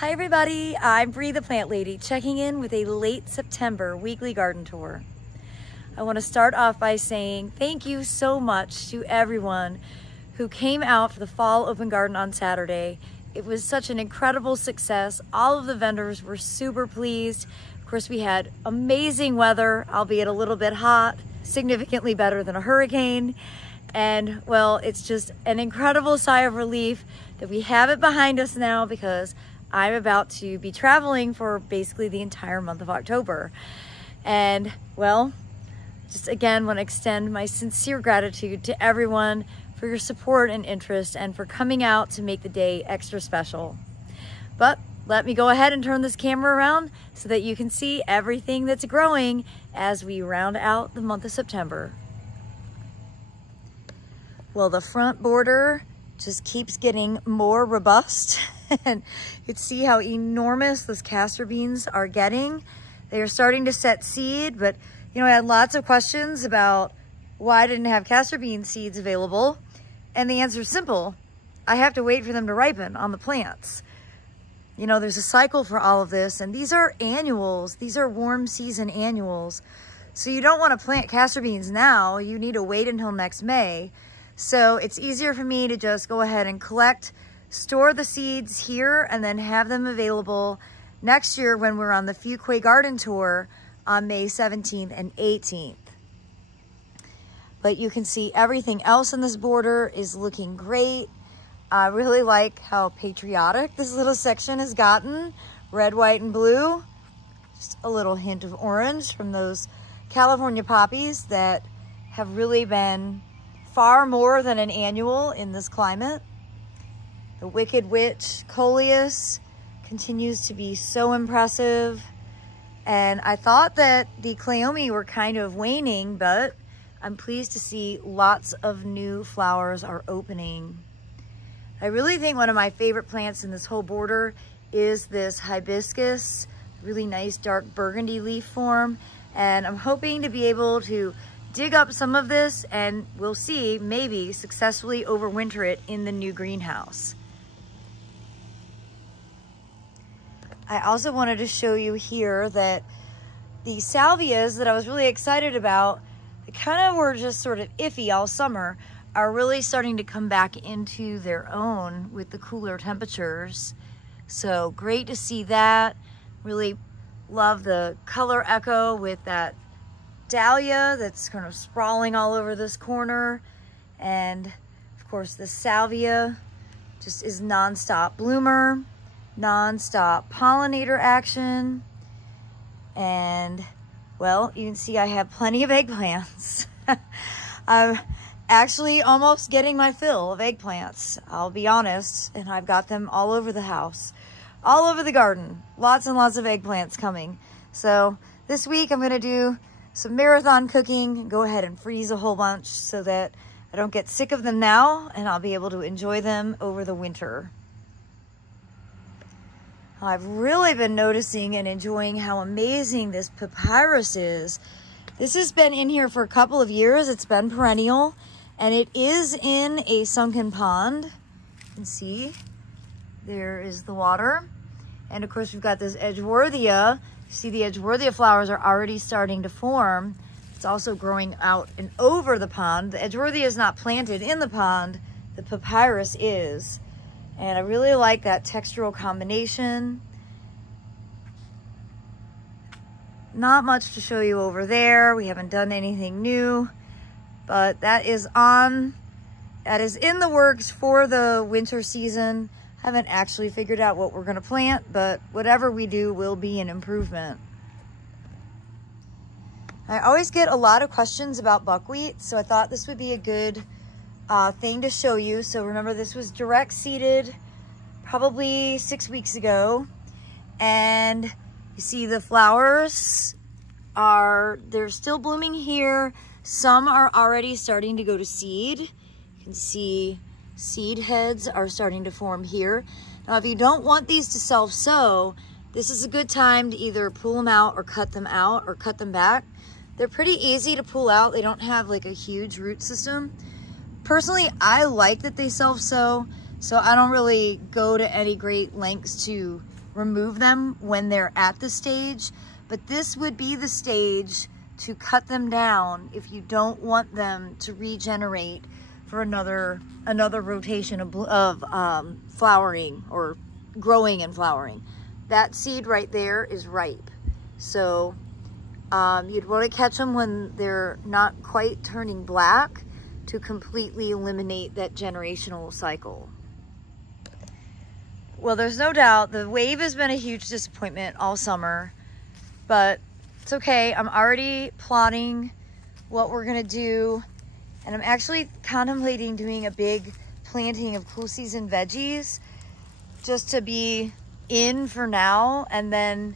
Hi everybody, I'm Bree the Plant Lady, checking in with a late September weekly garden tour. I want to start off by saying thank you so much to everyone who came out for the Fall Open Garden on Saturday. It was such an incredible success. All of the vendors were super pleased. Of course, we had amazing weather, albeit a little bit hot, significantly better than a hurricane. And well, it's just an incredible sigh of relief that we have it behind us now, because I'm about to be traveling for basically the entire month of October. And well, just again want to extend my sincere gratitude to everyone for your support and interest and for coming out to make the day extra special. But let me go ahead and turn this camera around so that you can see everything that's growing as we round out the month of September. Well, the front border just keeps getting more robust. And you can see how enormous those castor beans are getting. They are starting to set seed, but you know, I had lots of questions about why I didn't have castor bean seeds available. And the answer is simple. I have to wait for them to ripen on the plants. You know, there's a cycle for all of this, and these are annuals. These are warm season annuals. So you don't want to plant castor beans now. You need to wait until next May. So it's easier for me to just go ahead and collect, store the seeds here, and then have them available next year when we're on the Fuquay Garden Tour on May 17th and 18th. But you can see everything else in this border is looking great. I really like how patriotic this little section has gotten. Red, white, and blue. Just a little hint of orange from those California poppies that have really been far more than an annual in this climate. The Wicked Witch Coleus continues to be so impressive. And I thought that the Cleome were kind of waning, but I'm pleased to see lots of new flowers are opening. I really think one of my favorite plants in this whole border is this hibiscus, really nice dark burgundy leaf form. And I'm hoping to be able to dig up some of this, and we'll see, maybe successfully overwinter it in the new greenhouse. I also wanted to show you here that the salvias that I was really excited about, that kind of were just sort of iffy all summer, are really starting to come back into their own with the cooler temperatures. So great to see that. Really love the color echo with that dahlia that's kind of sprawling all over this corner. And of course the salvia just is non-stop bloomer, non-stop pollinator action. And well, you can see I have plenty of eggplants. I'm actually almost getting my fill of eggplants, I'll be honest, and I've got them all over the house, all over the garden. Lots and lots of eggplants coming. So this week I'm gonna do some marathon cooking, go ahead and freeze a whole bunch so that I don't get sick of them now, and I'll be able to enjoy them over the winter. I've really been noticing and enjoying how amazing this papyrus is. This has been in here for a couple of years. It's been perennial, and it is in a sunken pond. You can see there is the water. And of course we've got this Edgeworthia. See, the Edgeworthia flowers are already starting to form. It's also growing out and over the pond. The Edgeworthia is not planted in the pond. The papyrus is. And I really like that textural combination. Not much to show you over there. We haven't done anything new, but that is in the works for the winter season. Haven't actually figured out what we're gonna plant, but whatever we do will be an improvement. I always get a lot of questions about buckwheat, so I thought this would be a good thing to show you. So remember, this was direct seeded probably 6 weeks ago, and you see the flowers they're still blooming here. Some are already starting to go to seed. You can see seed heads are starting to form here. Now, if you don't want these to self-sow, this is a good time to either pull them out or cut them out or cut them back. They're pretty easy to pull out. They don't have like a huge root system. Personally, I like that they self-sow, so I don't really go to any great lengths to remove them when they're at the stage, but this would be the stage to cut them down if you don't want them to regenerate for another rotation of flowering or growing and flowering. That seed right there is ripe. So you'd want to catch them when they're not quite turning black to completely eliminate that generational cycle. Well, there's no doubt the wave has been a huge disappointment all summer, but it's okay. I'm already plotting what we're gonna do, and I'm actually contemplating doing a big planting of cool season veggies just to be in for now, and then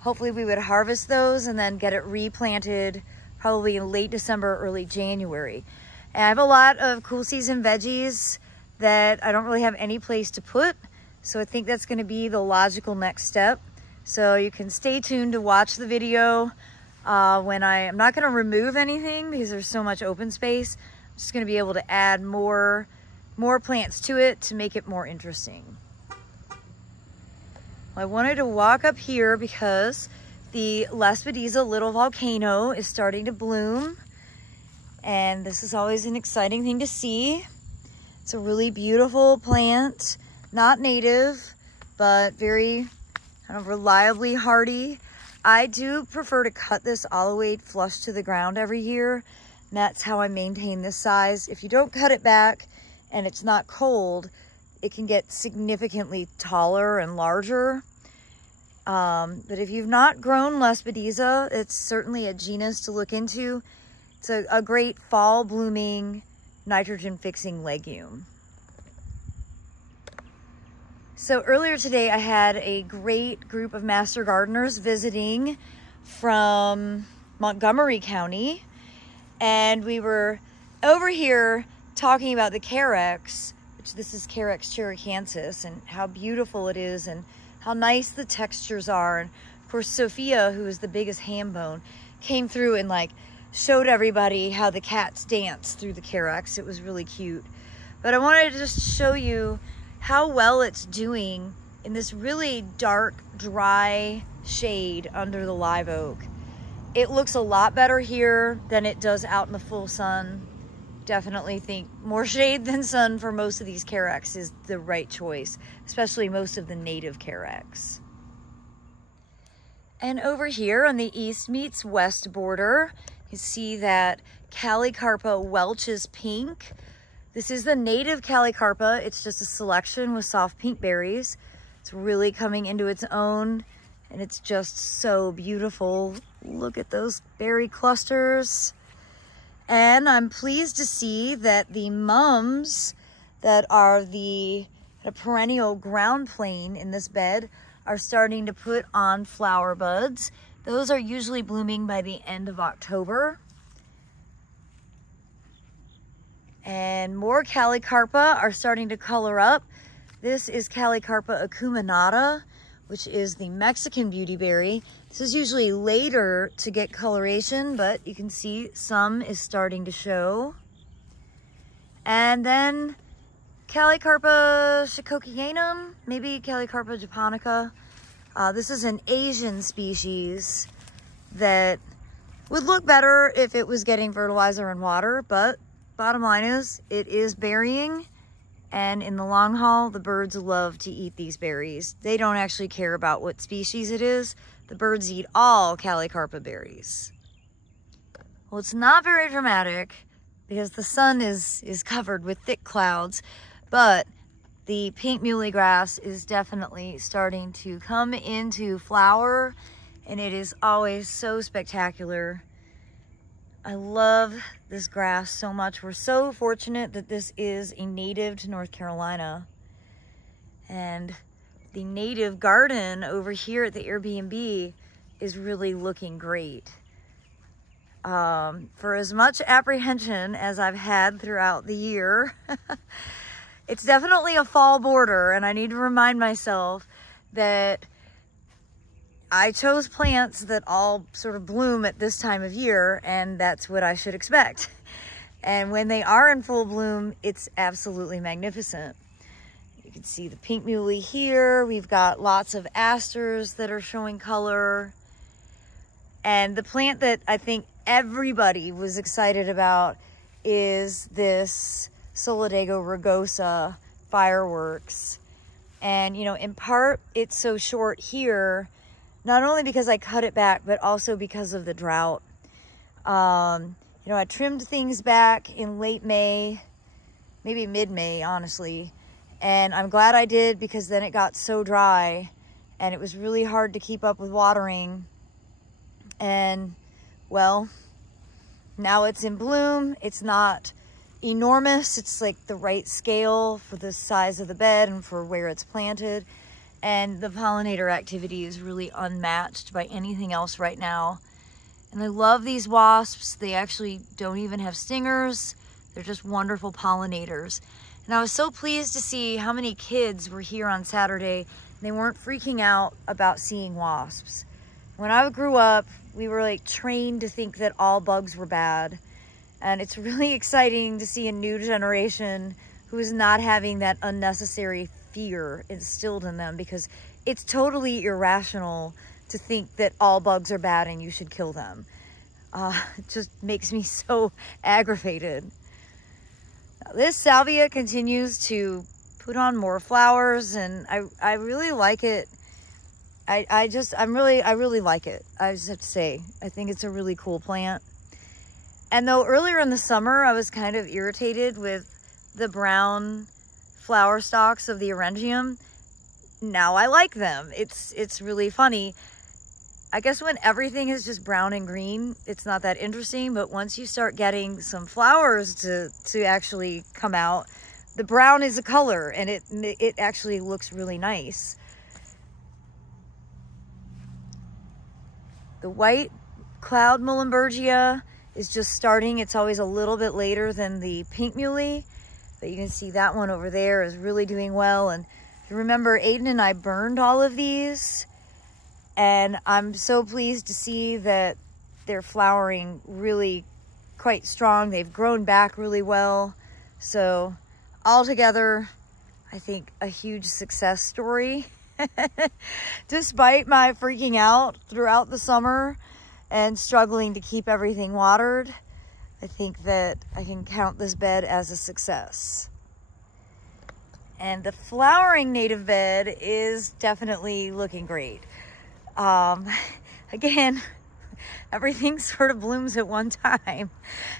hopefully we would harvest those and then get it replanted probably in late December, early January. And I have a lot of cool season veggies that I don't really have any place to put, so I think that's gonna be the logical next step. So you can stay tuned to watch the video when I'm not gonna remove anything because there's so much open space. I'm just gonna be able to add more plants to it to make it more interesting. Well, I wanted to walk up here because the Lespedeza little volcano is starting to bloom. And this is always an exciting thing to see. It's a really beautiful plant, not native, but very kind of reliably hardy. I do prefer to cut this all the way flush to the ground every year. And that's how I maintain this size. If you don't cut it back and it's not cold, it can get significantly taller and larger. But if you've not grown Lespedeza, it's certainly a genus to look into. It's a great fall blooming, nitrogen fixing legume. So earlier today, I had a great group of master gardeners visiting from Montgomery County. And we were over here talking about the Carex, which this is Carex cherrycanthus, and how beautiful it is and how nice the textures are. And of course, Sophia, who is the biggest ham bone, came through and like showed everybody how the cats dance through the Carex. It was really cute. But I wanted to just show you how well it's doing in this really dark, dry shade under the live oak. It looks a lot better here than it does out in the full sun. Definitely think more shade than sun for most of these Carex is the right choice, especially most of the native Carex. And over here on the east meets west border, you see that Callicarpa Welch's pink. This is the native Callicarpa. It's just a selection with soft pink berries. It's really coming into its own, and it's just so beautiful. Look at those berry clusters. And I'm pleased to see that the mums that are the perennial ground plane in this bed are starting to put on flower buds. Those are usually blooming by the end of October. And more Callicarpa are starting to color up. This is Callicarpa acuminata, which is the Mexican beautyberry. This is usually later to get coloration, but you can see some is starting to show. And then Callicarpa shikokianum, maybe Callicarpa japonica. This is an Asian species that would look better if it was getting fertilizer and water, but bottom line is it is berrying, and in the long haul, the birds love to eat these berries. They don't actually care about what species it is. The birds eat all Callicarpa berries. Well, it's not very dramatic because the sun is covered with thick clouds, but the pink muhly grass is definitely starting to come into flower, and it is always so spectacular. I love this grass so much. We're so fortunate that this is a native to North Carolina. And the native garden over here at the Airbnb is really looking great. For as much apprehension as I've had throughout the year, it's definitely a fall border, and I need to remind myself that I chose plants that all sort of bloom at this time of year, and that's what I should expect. And when they are in full bloom, it's absolutely magnificent. You You can see the pink muley here. We've got lots of asters that are showing color. And the plant that I think everybody was excited about is this Solidago rugosa fireworks. And, you know, in part, it's so short here, not only because I cut it back, but also because of the drought. You know, I trimmed things back in late May, maybe mid-May, honestly. And I'm glad I did, because then it got so dry and it was really hard to keep up with watering. And, well, now it's in bloom. It's not enormous. It's like the right scale for the size of the bed and for where it's planted. And the pollinator activity is really unmatched by anything else right now. And I love these wasps. They actually don't even have stingers. They're just wonderful pollinators. And I was so pleased to see how many kids were here on Saturday and they weren't freaking out about seeing wasps. When I grew up, we were like trained to think that all bugs were bad. And it's really exciting to see a new generation who is not having that unnecessary fear instilled in them, because it's totally irrational to think that all bugs are bad and you should kill them. It just makes me so aggravated. Now, this salvia continues to put on more flowers, and I really like it. I really like it. I just have to say, I think it's a really cool plant. And though earlier in the summer, I was kind of irritated with the brown flower stalks of the Eryngium, now I like them. It's really funny. I guess when everything is just brown and green, it's not that interesting, but once you start getting some flowers to actually come out, the brown is a color, and it actually looks really nice. The white cloud Muhlenbergia is just starting. It's always a little bit later than the pink muley, but you can see that one over there is really doing well. And if you remember, Aiden and I burned all of these, and I'm so pleased to see that they're flowering really quite strong. They've grown back really well. So altogether, I think a huge success story. Despite my freaking out throughout the summer and struggling to keep everything watered, I think that I can count this bed as a success. And the flowering native bed is definitely looking great. Again, everything sort of blooms at one time,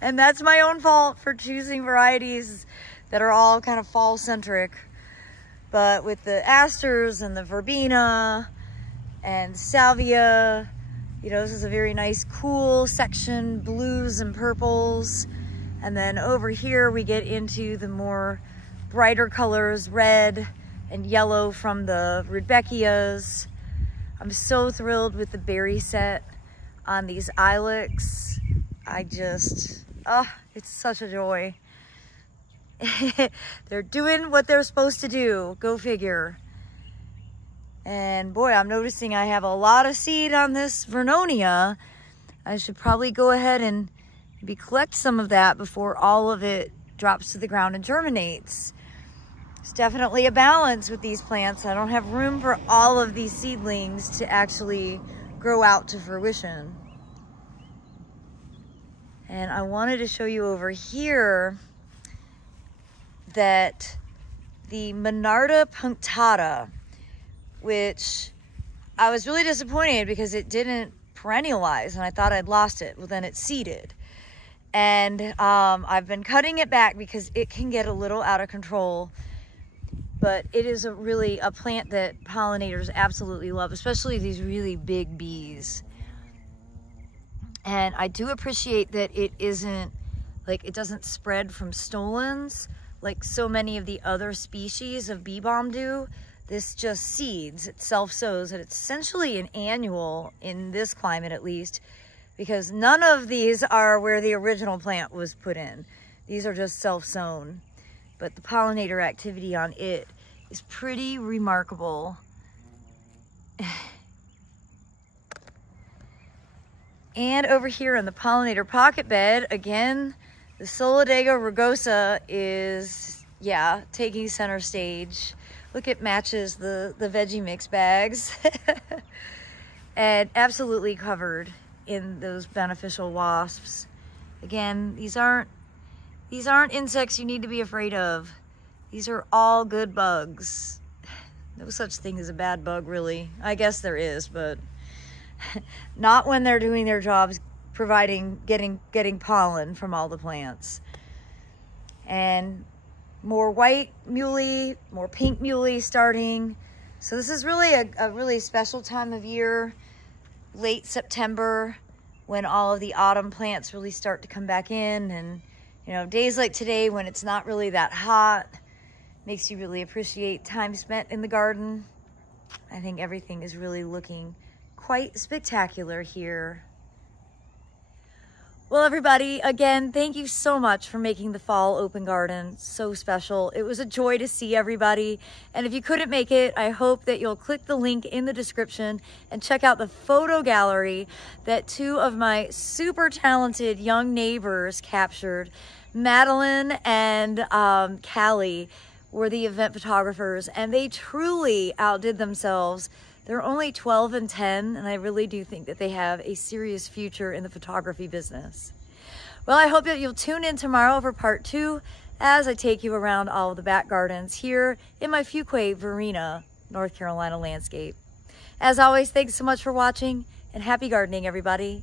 and that's my own fault for choosing varieties that are all kind of fall-centric. But with the asters and the verbena and salvia, you know, this is a very nice cool section, blues and purples. And then over here we get into the more brighter colors, red and yellow from the Rudbeckias. I'm so thrilled with the berry set on these ilex. It's such a joy. They're doing what they're supposed to do. Go figure. And boy, I'm noticing I have a lot of seed on this Vernonia. I should probably go ahead and maybe collect some of that before all of it drops to the ground and germinates. It's definitely a balance with these plants. I don't have room for all of these seedlings to actually grow out to fruition. And I wanted to show you over here that the Monarda punctata, which I was really disappointed because it didn't perennialize and I thought I'd lost it. Well, then it seeded. And I've been cutting it back because it can get a little out of control. But it is really a plant that pollinators absolutely love, especially these really big bees. And I do appreciate that it isn't, like, it doesn't spread from stolons like so many of the other species of bee balm do. This just seeds, it self-sows, and it's essentially an annual in this climate at least, because none of these are where the original plant was put in. These are just self-sown. But the pollinator activity on it is pretty remarkable. And over here in the pollinator pocket bed, again, the Solidago rugosa is yeah, taking center stage. Look, it matches the veggie mix bags. And absolutely covered in those beneficial wasps. Again, these aren't insects you need to be afraid of. These are all good bugs. No such thing as a bad bug, really. I guess there is, but not when they're doing their jobs, getting pollen from all the plants. And more white muley, more pink muley starting. So this is really a really special time of year, late September, when all of the autumn plants really start to come back in. And, you know, days like today when it's not really that hot, makes you really appreciate time spent in the garden. I think everything is really looking quite spectacular here. Well, everybody, again, thank you so much for making the Fall Open Garden so special. It was a joy to see everybody. And if you couldn't make it, I hope that you'll click the link in the description and check out the photo gallery that two of my super talented young neighbors captured. Madeline and Callie were the event photographers, and they truly outdid themselves. They're only 12 and 10, and I really do think that they have a serious future in the photography business. Well, I hope that you'll tune in tomorrow for part 2 as I take you around all of the back gardens here in my Fuquay, Varina, North Carolina landscape. As always, thanks so much for watching, and happy gardening, everybody.